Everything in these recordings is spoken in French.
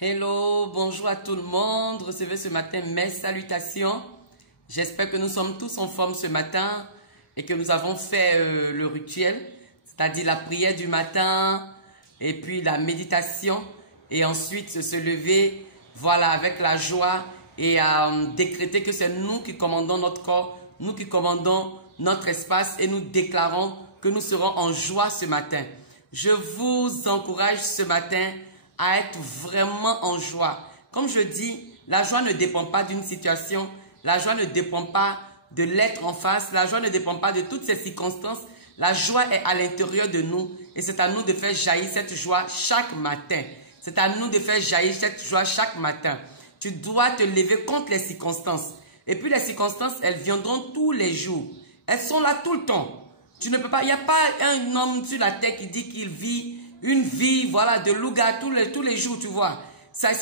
Hello, bonjour à tout le monde. Recevez ce matin mes salutations. J'espère que nous sommes tous en forme ce matin et que nous avons fait le rituel, c'est-à-dire la prière du matin et puis la méditation et ensuite se lever, voilà, avec la joie et décréter que c'est nous qui commandons notre corps, nous qui commandons notre espace et nous déclarons que nous serons en joie ce matin. Je vous encourage ce matin à être vraiment en joie. Comme je dis, la joie ne dépend pas d'une situation, la joie ne dépend pas de l'être en face, la joie ne dépend pas de toutes ces circonstances. La joie est à l'intérieur de nous et c'est à nous de faire jaillir cette joie chaque matin. C'est à nous de faire jaillir cette joie chaque matin. Tu dois te lever contre les circonstances. Et puis les circonstances, elles viendront tous les jours. Elles sont là tout le temps. Tu ne peux pas, il n'y a pas un homme sur la terre qui dit qu'il vit une vie, voilà, de louga tous les jours, tu vois. C'est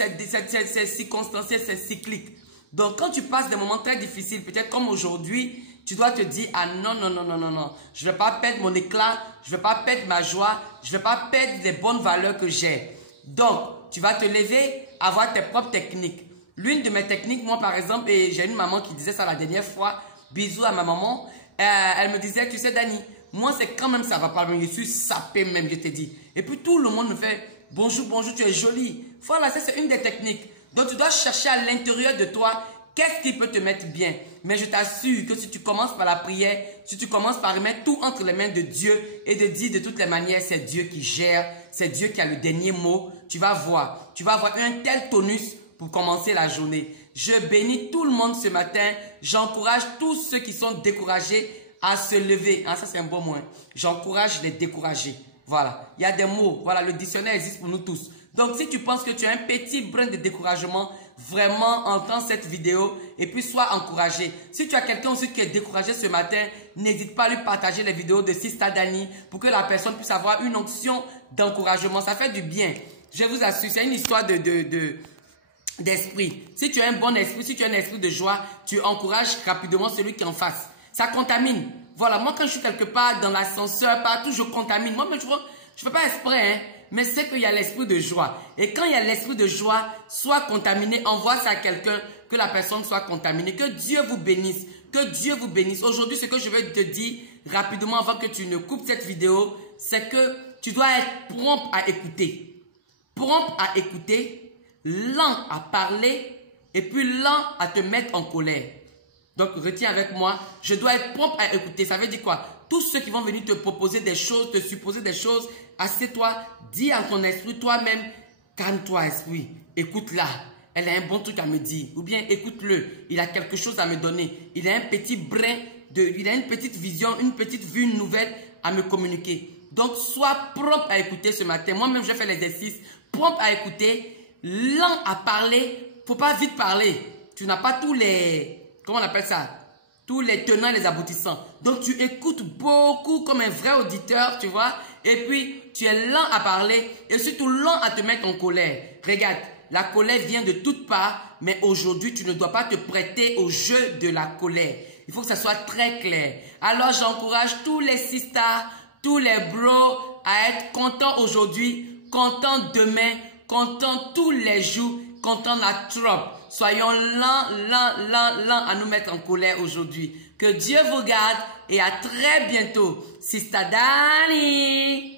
circonstanciel, c'est cyclique. Donc, quand tu passes des moments très difficiles, peut-être comme aujourd'hui, tu dois te dire, ah non, non, non, non, non, non. Je ne vais pas perdre mon éclat, je ne vais pas perdre ma joie, je ne vais pas perdre les bonnes valeurs que j'ai. Donc, tu vas te lever, avoir tes propres techniques. L'une de mes techniques, moi par exemple, et j'ai une maman qui disait ça la dernière fois, bisous à ma maman, elle me disait, tu sais Dani, moi c'est quand même ça va pas, je suis sapé même, je te dis. Et puis tout le monde me fait, bonjour, bonjour, tu es jolie. Voilà, ça c'est une des techniques. Donc tu dois chercher à l'intérieur de toi, qu'est-ce qui peut te mettre bien. Mais je t'assure que si tu commences par la prière, si tu commences par remettre tout entre les mains de Dieu et de dire de toutes les manières, c'est Dieu qui gère, c'est Dieu qui a le dernier mot, tu vas avoir un tel tonus pour commencer la journée. Je bénis tout le monde ce matin. J'encourage tous ceux qui sont découragés à se lever. Ah, ça c'est un bon mot. Hein. J'encourage les découragés. Voilà. Il y a des mots. Voilà, le dictionnaire existe pour nous tous. Donc, si tu penses que tu as un petit brin de découragement, vraiment entends cette vidéo et puis sois encouragé. Si tu as quelqu'un aussi qui est découragé ce matin, n'hésite pas à lui partager les vidéos de Sista Dani pour que la personne puisse avoir une onction d'encouragement. Ça fait du bien. Je vous assure, c'est une histoire d'esprit. Si tu as un bon esprit, si tu as un esprit de joie, tu encourages rapidement celui qui est en face. Ça contamine. Voilà, moi quand je suis quelque part dans l'ascenseur, partout, je contamine. Moi, je fais pas exprès, hein, mais c'est qu'il y a l'esprit de joie. Et quand il y a l'esprit de joie, sois contaminé, envoie ça à quelqu'un, que la personne soit contaminée. Que Dieu vous bénisse. Que Dieu vous bénisse. Aujourd'hui, ce que je vais te dire rapidement avant que tu ne coupes cette vidéo, c'est que tu dois être prompt à écouter. Prompt à écouter, lent à parler et puis lent à te mettre en colère. Donc, retiens avec moi, je dois être prompt à écouter. Ça veut dire quoi? Tous ceux qui vont venir te proposer des choses, te supposer des choses, assieds-toi, dis à ton esprit toi-même, calme-toi esprit, écoute-la. Elle a un bon truc à me dire. Ou bien écoute-le, il a quelque chose à me donner. Il a un petit brin, il a une petite vision, une petite vue, une nouvelle à me communiquer. Donc, sois prompt à écouter ce matin. Moi-même, je fais l'exercice, prompt à écouter, lent à parler. Faut pas vite parler. Tu n'as pas tous les... Comment on appelle ça? Tous les tenants et les aboutissants. Donc, tu écoutes beaucoup comme un vrai auditeur, tu vois. Et puis, tu es lent à parler et surtout lent à te mettre en colère. Regarde, la colère vient de toutes parts, mais aujourd'hui, tu ne dois pas te prêter au jeu de la colère. Il faut que ça soit très clair. Alors, j'encourage tous les sisters, tous les bros à être contents aujourd'hui, contents demain, contents tous les jours, contents la trop. Soyons lents à nous mettre en colère aujourd'hui. Que Dieu vous garde et à très bientôt. Sista Dani.